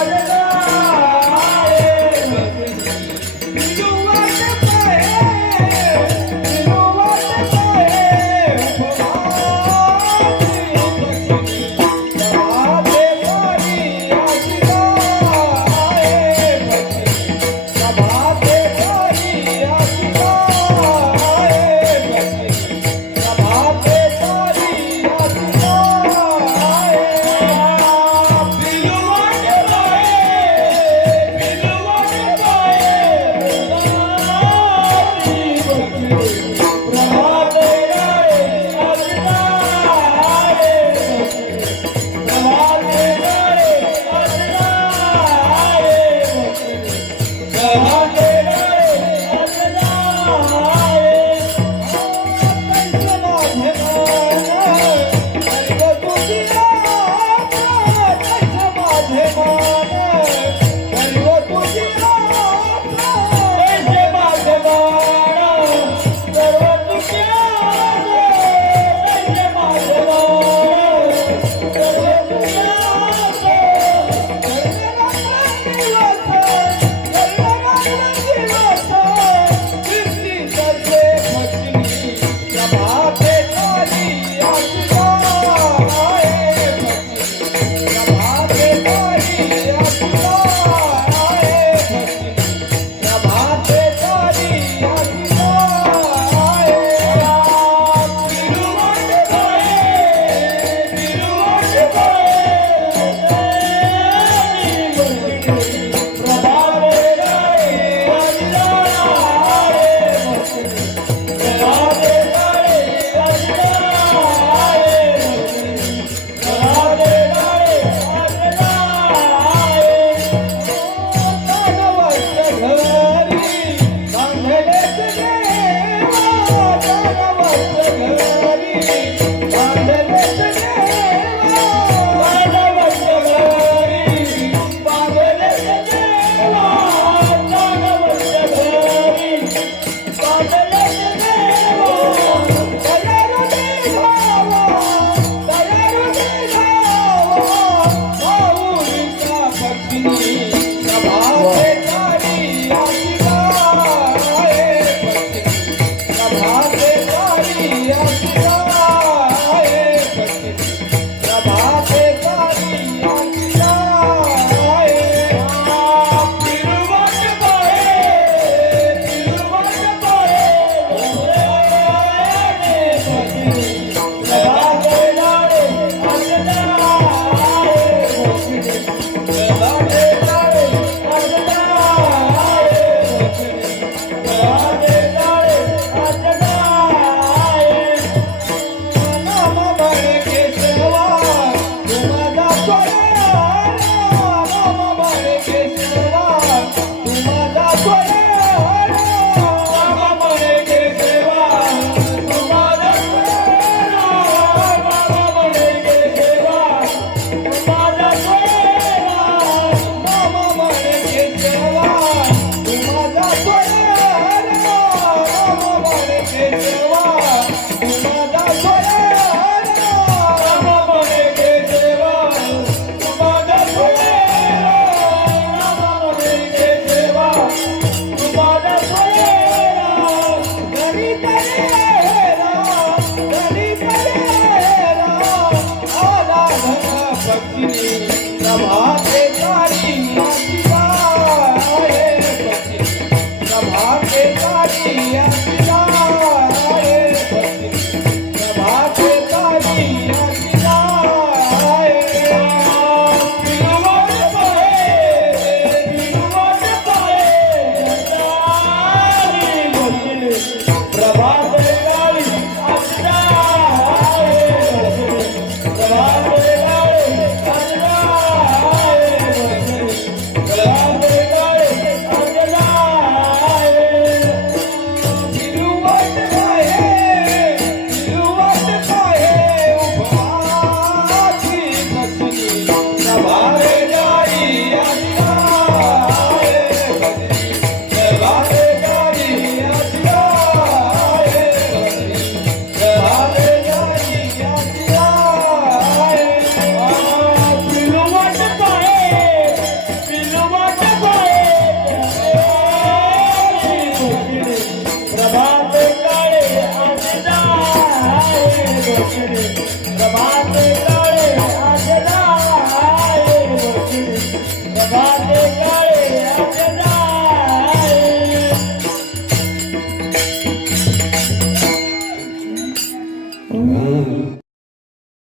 Hallelujah. Hare